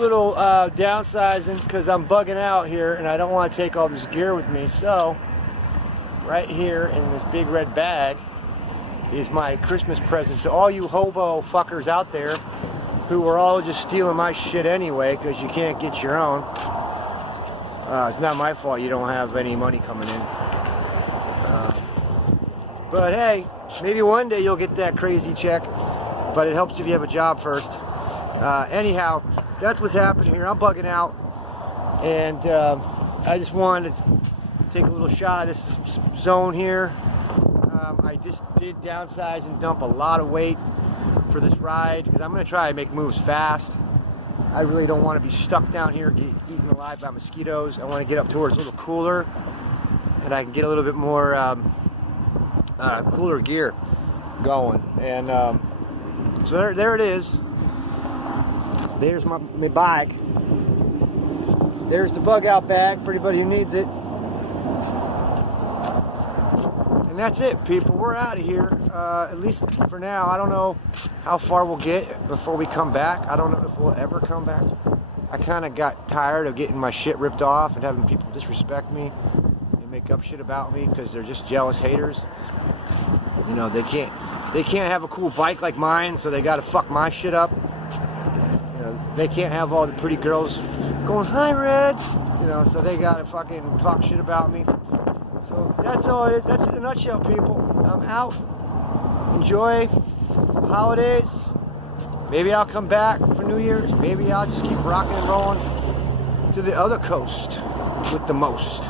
little downsizing because I'm bugging out here and I don't want to take all this gear with me. So right here in this big red bag is my Christmas present to all you hobo fuckers out there who are all just stealing my shit anyway because you can't get your own. It's not my fault you don't have any money coming in. But hey, maybe one day you'll get that crazy check, but it helps if you have a job first. Anyhow, that's what's happening here. I'm bugging out, and I just wanted to take a little shot of this zone here. I just did downsize and dump a lot of weight for this ride because I'm going to try and make moves fast. I really don't want to be stuck down here eaten alive by mosquitoes. I want to get up towards a little cooler, and I can get a little bit more cooler gear going. And so there it is. There's my bike. There's the bug out bag for anybody who needs it. And that's it, people. We're out of here, at least for now. I don't know how far we'll get before we come back. I don't know if we'll ever come back. I kind of got tired of getting my shit ripped off and having people disrespect me and make up shit about me because they're just jealous haters. You know, they can't have a cool bike like mine, so they gotta fuck my shit up. You know, they can't have all the pretty girls going, "Hi, Red," you know, so they gotta fucking talk shit about me. So that's all it is. That's in a nutshell, people. I'm out. Enjoy the holidays. Maybe I'll come back for New Year's. Maybe I'll just keep rocking and rolling to the other coast with the most.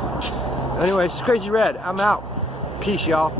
Anyway, it's Krazy Red. I'm out. Peace, y'all.